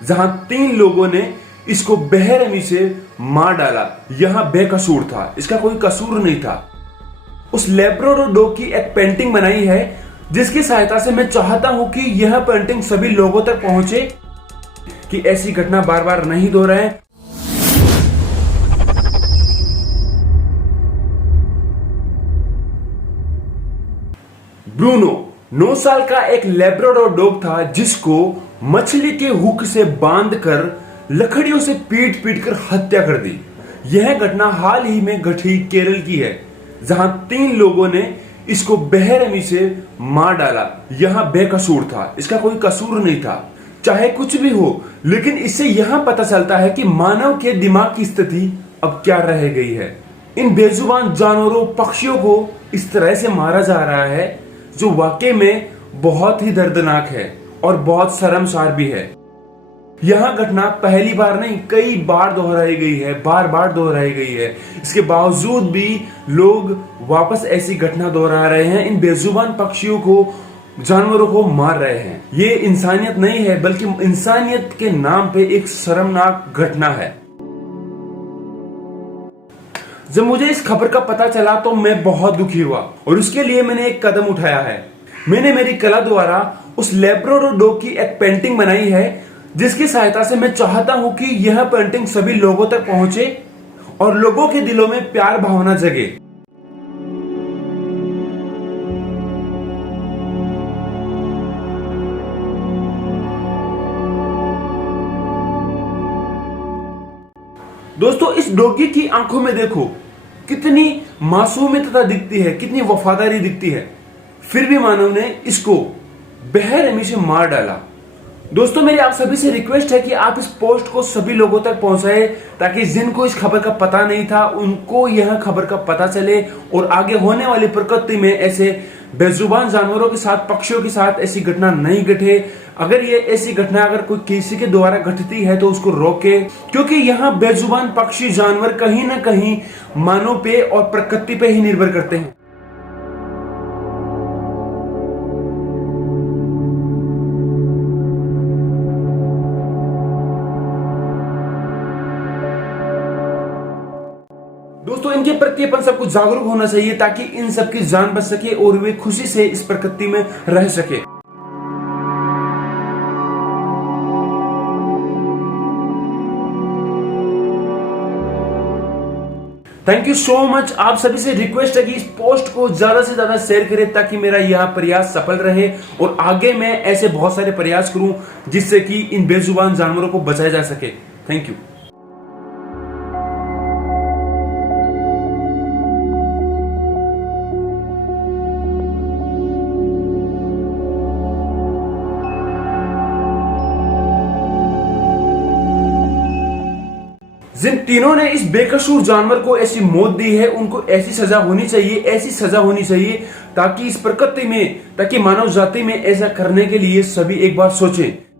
जहां 3 लोगों ने इसको बेरहमी से मार डाला। यहां बेकसूर था, इसका कोई कसूर नहीं था। उस लैब्राडोर डॉग की एक पेंटिंग बनाई है जिसकी सहायता से मैं चाहता हूं कि यह पेंटिंग सभी लोगों तक पहुंचे कि ऐसी घटना बार बार नहीं दोहराएं। ब्रूनो 9 साल का एक लैब्राडोर डॉग था जिसको मछली के हुक से बांधकर लकड़ियों से पीट पीट कर हत्या कर दी। यह घटना हाल ही में घटी केरल की है, जहां 3 लोगों ने इसको बेरहमी से मार डाला। यहां बेकसूर था, इसका कोई कसूर नहीं था। चाहे कुछ भी हो, लेकिन इससे यहां पता चलता है कि मानव के दिमाग की स्थिति अब क्या रह गई है। इन बेजुबान जानवरों, पक्षियों को इस तरह से मारा जा रहा है जो वाकई में बहुत ही दर्दनाक है और बहुत शर्मसार भी है। यह घटना पहली बार नहीं, कई बार दोहराई गई है, बार बार दोहराई गई है। इसके बावजूद भी लोग वापस ऐसी घटना दोहरा रहे हैं, इन बेजुबान पक्षियों को, जानवरों को मार रहे हैं। ये इंसानियत नहीं है, बल्कि इंसानियत के नाम पे एक शर्मनाक घटना है। जब मुझे इस खबर का पता चला तो मैं बहुत दुखी हुआ और उसके लिए मैंने एक कदम उठाया है। मैंने मेरी कला द्वारा उस लैब्राडोर डॉग की एक पेंटिंग बनाई है जिसकी सहायता से मैं चाहता हूं कि यह पेंटिंग सभी लोगों तक पहुंचे और लोगों के दिलों में प्यार भावना जगे। दोस्तों, इस डॉगी की आंखों में देखो कितनी मासूमियत दिखती है, कितनी वफादारी दिखती है, फिर भी मानव ने इसको बेरहमी से मार डाला। दोस्तों, मेरी आप सभी से रिक्वेस्ट है कि आप इस पोस्ट को सभी लोगों तक पहुंचाएं ताकि जिनको इस खबर का पता नहीं था उनको यह खबर का पता चले और आगे होने वाली प्रकृति में ऐसे बेजुबान जानवरों के साथ, पक्षियों के साथ ऐसी घटना नहीं घटे। अगर ये ऐसी घटना अगर कोई किसी के द्वारा घटती है तो उसको रोके, क्योंकि यहाँ बेजुबान पक्षी, जानवर कहीं ना कहीं मानव पे और प्रकृति पे ही निर्भर करते हैं। दोस्तों, इनके प्रति अपन सबको जागरूक होना चाहिए ताकि इन सबकी जान बच सके और वे खुशी से इस प्रकृति में रह सके। Thank you so much. आप सभी से रिक्वेस्ट है कि इस पोस्ट को ज्यादा से ज्यादा शेयर करें ताकि मेरा यह प्रयास सफल रहे और आगे मैं ऐसे बहुत सारे प्रयास करूं जिससे कि इन बेजुबान जानवरों को बचाया जा सके। Thank you. जिन तीनों ने इस बेकसूर जानवर को ऐसी मौत दी है उनको ऐसी सजा होनी चाहिए, ऐसी सजा होनी चाहिए ताकि इस प्रकृति में, ताकि मानव जाति में ऐसा करने के लिए सभी एक बार सोचें।